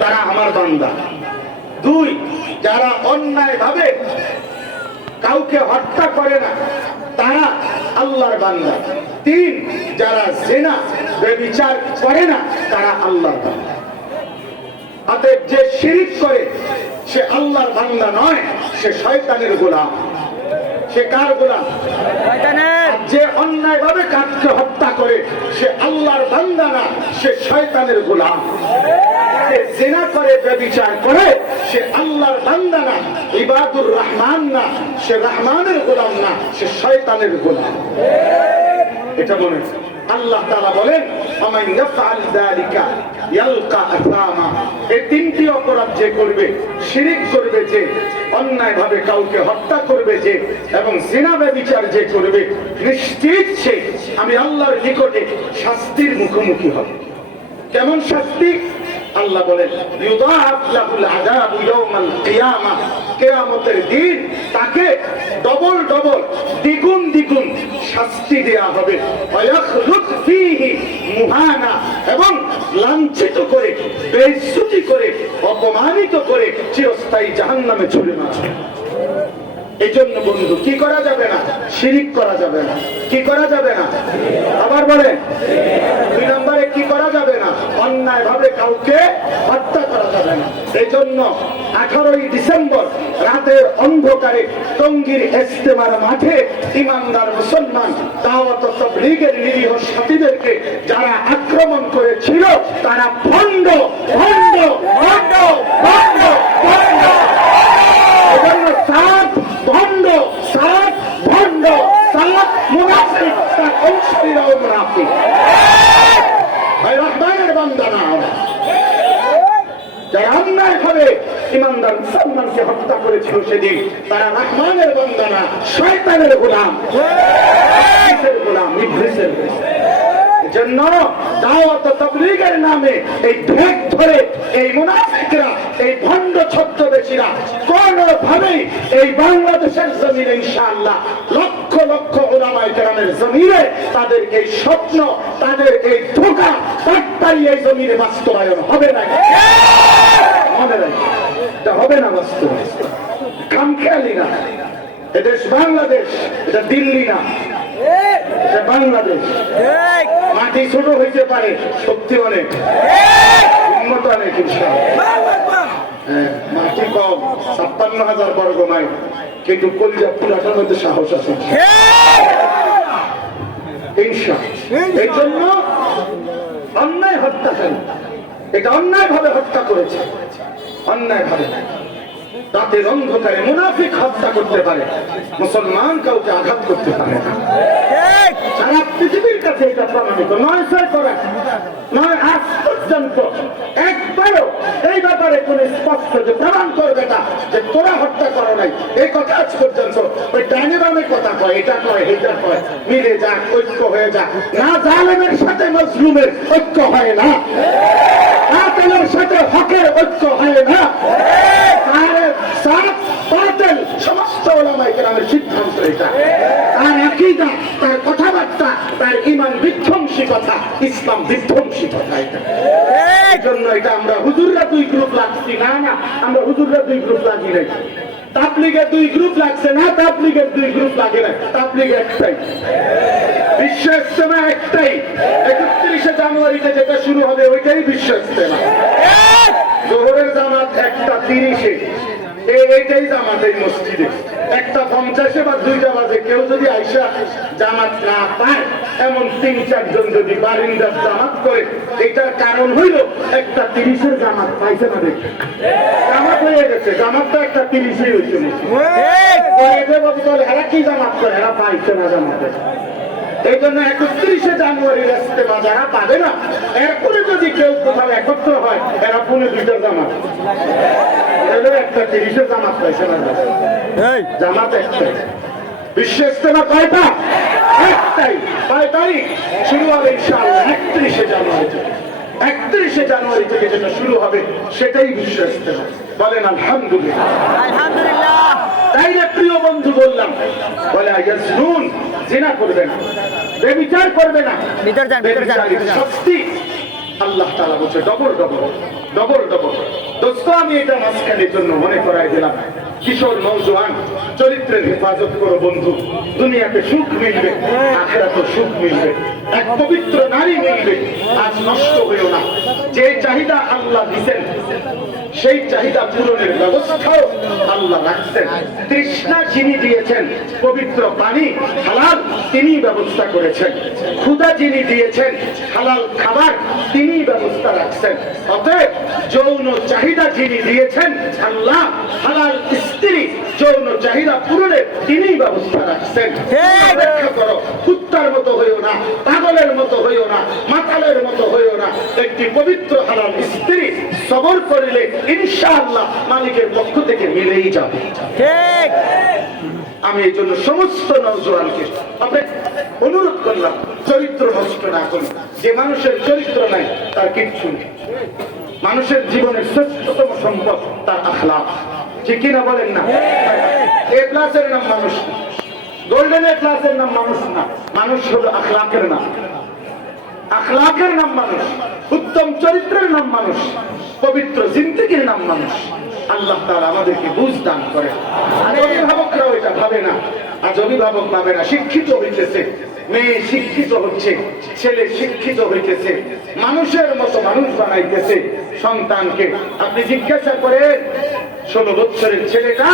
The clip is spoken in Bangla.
তারা আমার বান্দা। 2, যারা অন্যায় ভাবে কাউকে হত্যা করে না তারা আল্লাহর বান্দা। 3, যারা জিনা ব্যভিচার করে না তারা আল্লাহর বান্দা। অতএব যে শিরিক করে সে আল্লাহর বান্দা নয়, সে শয়তানের গোলাম। সে কার গোলাম? শয়তানের। যে অন্যায় ভাবে কাউকে হত্যা করে সে আল্লাহর বান্দা না, সে শয়তানের গোলাম। যে জিনা করে ব্যভিচার করে সে আল্লাহর বান্দা না, ইবাদুর রহমান না, সে রহমানের গোলাম না, সে শয়তানের গোলাম। এটা মনে আল্লাহ তাআলা বলেন আমান ইয়াফআল যালিকা ইয়ালকা আসামা। এই 3টি অপরাধ যে করবে, শিরিক করবে যে, অন্যায় ভাবে কাউকে হত্যা করবে যে, এবং জিনা ব্যভিচার যে করবে, নিশ্চিত সে আমি আল্লাহর নিকটে শাস্তির মুখোমুখি হবে। কেমন শাস্তি? আল্লাহ বলেন ইউদাআফ লাহুল আযাবু ইয়াওমাল কিয়ামাহ। কিয়ামতের দিন তাকে ডবল ডবল, দ্বিগুণ দ্বিগুণ শাস্তি দেয়া হবে। ওয়ায়াখলুদ ফীহি মুহানা, এবং লাঞ্ছিত করে, বেইজ্জতি করে, অপমানিত করে চিরস্থায়ী জাহান্নামে ছুড়ে মারবে। এই জন্য বন্ধু কি করা যাবে না? শিরিক করা যাবে না। কি করা যাবে না? আবার বলেন। 2 নম্বরে কি করা যাবে না? অন্যায় ভাবে কাউকে হত্যা করা যাবে না। এই জন্য 18ই ডিসেম্বর রাতের অন্ধকারে টঙ্গীর ইজতেমার মাঠে ইমানদার মুসলমান দাওয়াত ও তাবলীগের নিরীহ সাথীদেরকে যারা আক্রমণ করেছিল তারা ভণ্ড ভণ্ড ভণ্ড ভণ্ড ভণ্ড। এজন্য সাত ভণ্ড, সাত ভণ্ড, সাত মুনাফিক, তার অংশীরাও মুনাফিক। ভাই রহমানের বান্দা না, যারা অন্যায় ভাবে ইমানদার মুসলমানকে হত্যা করেছিল সেদিন তারা রহমানের বান্দা না, শয়তানের গোলাম, ইবলিসের গোলাম। জন্য দাওয়াত ও তাবলীগের নামে এই ঢেক ধরে এই মুনাফিকরা, এই ভণ্ড ছদ্মবেশীরা কোনোভাবেই এই বাংলাদেশের জমিনে ইনশাআল্লাহ লক্ষ লক্ষ উলামায়ে কেরামের জমিনে তাদের এই স্বপ্ন, তাদের এই ধোঁকা তাই এই জমিনে বাস্তবায়ন হবে না। মনে রাখি, এটা হবে না বাস্তবায়ন। খামখেয়ালি না। এদেশ বাংলাদেশ, এটা দিল্লি না, এটা বাংলাদেশ। মাটি ছোট হইতে পারে, শক্তি অনেক, উন্নত অনেক। মাটি কম, 56,000 বর্গ মাইল, কিন্তু কলিজা পুরাটার মধ্যে সাহস আছে। এই জন্য অন্যায় হত্যাকারী, এটা অন্যায় ভাবে হত্যা করেছে, অন্যায় ভাবে। রাতের অন্ধকারে মুনাফিক হত্যা করতে পারে, মুসলমান কাউকে আঘাত করতে পারে না। সারা পৃথিবীর কাছে এটা প্রমাণিত নয়। নয় আজ পর্যন্ত একবারও এই ব্যাপারে কোন স্পষ্ট যে প্রমাণ করবে না যে তোরা হত্যা করো নাই, এই কথা আজ পর্যন্ত ওই ডাইনে বামে কথা কয়, এটা কয়, এটা কয়, মিলে যাক, ঐক্য হয়ে যাক। না জালেমের সাথে মজলুমের ঐক্য হয় না, কাতেলের সাথে হকের ঐক্য হয় না। সমস্ত উলামায়ে কেরামের সিদ্ধান্ত এটা। তার আকীদা, তার কথাবার্তা, তার ঈমান বিধ্বংসী কথা, ইসলাম বিধ্বংসী কথা এটা। এই জন্য এটা আমরা হুজুররা 2 গ্রুপ লাগছি না, না আমরা হুজুররা 2 গ্রুপ লাগি নাই। তাবলীগের 2 গ্রুপ লাগছে না, তাবলীগের 2 গ্রুপ লাগে না, তাবলীগ একটাই, বিশ্ব ইজতেমা একটাই। 31শে জানুয়ারিতে যেটা শুরু হবে ওইটাই বিশ্ব ইজতেমা। জোহরের জামাত 1:30-এ, এইটাই জামাত এই মসজিদে। 1:50 বা 2টা বাজে কেউ যদি আইসা জামাত না পায়, এমন 3-4 জন যদি বারিন্দার জামাত করে, এটার কারণ হইল 1:30-এর জামাত পাইছে না, দেখে জামাত হয়ে গেছে। জামাতটা 1:30-এই হয়েছে। এরা কি জামাত করে? এরা পাইছে না জামাতে। এই জন্য 31শে জানুয়ারির ইজতেমা যারা পাবে না, এরপরে যদি কেউ কোথাও একত্র হয়, এরা 2:30-টার জামাত, 1:30-এর জামাত পাইছে না। জামাত একটাই। বিশ্ব ইজতেমা কয়টা? একটাই। 6 তারিখ শুরু হবে ইনশাআল্লাহ 31শে জানুয়ারি থেকে। 31শে জানুয়ারি থেকে যেটা শুরু হবে সেটাই বিশ্ব ইজতেমা। বলেন আলহামদুলিল্লাহ। আলহামদুলিল্লাহ। তাই রে প্রিয় বন্ধু বললাম, বলে ইয়াজনুন, জিনা করবে না, ব্যভিচার করবে না, শাস্তি আল্লাহ তাআলা বলছে ডবল ডবল। Double double. দোস্ত, আমি এটা মাঝখানের জন্য মনে করাই দিলাম, কিশোর নৌজওয়ান, চরিত্রের হেফাজত করো বন্ধু। দুনিয়াতে সুখ মিলবে, আখিরাতে সুখ মিলবে, এক পবিত্র নারী মিলবে। আজ নষ্ট হইও না। যে চাহিদা আল্লাহ দিছেন সেই চাহিদা পূরণের ব্যবস্থাও আল্লাহ রাখছেন। তৃষ্ণা যিনি দিয়েছেন, পবিত্র পানি হালাল তিনি ব্যবস্থা করেছেন। ক্ষুধা যিনি দিয়েছেন, হালাল খাবার তিনি ব্যবস্থা রাখছেন। অতএব যৌন চাহিদা যিনি দিয়েছেন আল্লাহ, হালাল স্ত্রী যৌন চাহিদা পূরণের তিনি ব্যবস্থা রাখছেন। অপেক্ষা করো, কুত্তার মতো হইও না, পাগলের মতো হইও না, মাতালের মতো হইও না। একটি পবিত্র হালাল স্ত্রী সবর করিলে ইনশাআল্লাহ মালিকের পক্ষ থেকে মিলেই যাবে। ঠিক। আমি এই জন্য সমস্ত নওজোয়ানকে অনুরোধ করলাম, চরিত্র নষ্ট না করুন। যে মানুষের চরিত্র নাই তার কিচ্ছু নেই। মানুষের জীবনের শ্রেষ্ঠতম সম্পদ তার আখলাক। ঠিক কিনা বলেন না? এ প্লাসের নাম মানুষ, গোল্ডেন এ প্লাসের নাম মানুষ না। মানুষ হলো আখলাকের নাম। আখলাকের নাম মানুষ, উত্তম চরিত্রের নাম মানুষ, পবিত্র জিন্দেগির নাম মানুষ। আল্লাহ তাআলা আমাদেরকে বুঝ দান করে। আজ অভিভাবকরাও এটা ভাবে না, আজ অভিভাবক ভাবে না। শিক্ষিত হইতেছে, মেয়ে শিক্ষিত হচ্ছে, ছেলে শিক্ষিত হইতেছে, মানুষের মতো মানুষ বানাইতেছে সন্তানকে। আপনি জিজ্ঞাসা করেন 16 বছরের ছেলেটা